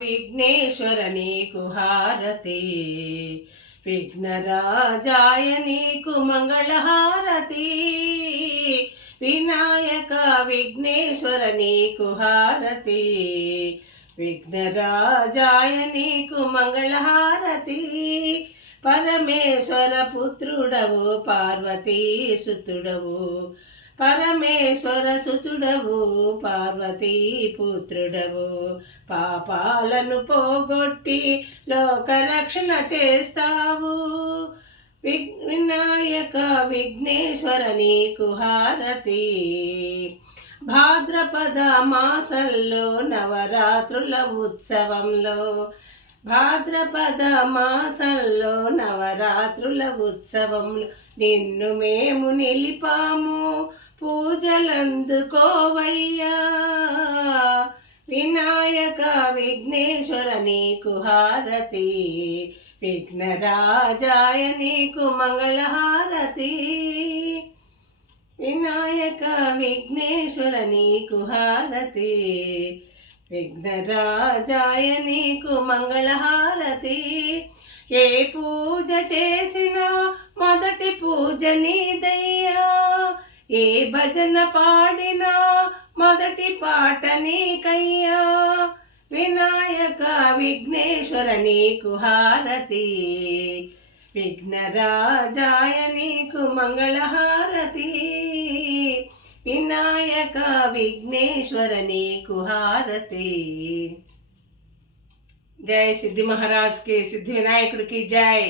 విఘ్నేశ్వర నీకు హారతి, విఘ్నరాజాయ నీకు మంగళహారతి, వినాయక విఘ్నేశ్వర నీకు హారతి, విఘ్నరాజాయ నీకు మంగళహారతి. పరమేశ్వర పుత్రుడవు పార్వతీ సుతుడవు, పరమేశ్వర సుతుడవు పార్వతీ పుత్రుడవు, పాపాలను పోగొట్టి లోకరక్షణ చేస్తావు. వినాయక విఘ్నేశ్వర నీకు హారతి. భాద్రపద మాసంలో నవరాత్రుల ఉత్సవంలో, భాద్రపద మాసంలో నవరాత్రుల ఉత్సవంలో నిన్ను మేము నిలిపాము, పూజలందుకోవయ్యా. వినాయక విఘ్నేశ్వర నీకు హారతి, విఘ్నరాజాయ నీకు మంగళహారతి, వినాయక విఘ్నేశ్వర నీకు హారతి, విఘ్నరాజాయ నీకు మంగళహారతి. ఏ పూజ చేసినా మొదటి పూజ నీదయ్యా, ఏ భజన పాడినా మొదటి పాట నీకయ్యా. వినాయక విఘ్నేశ్వర నీకు హారతి, విఘ్నరాజాయ నీకు మంగళహారతి, వినాయక విఘ్నేశ్వర నీకు హారతి. జై సిద్ధి మహారాజ్ కి, సిద్ధి వినాయకుడికి జై.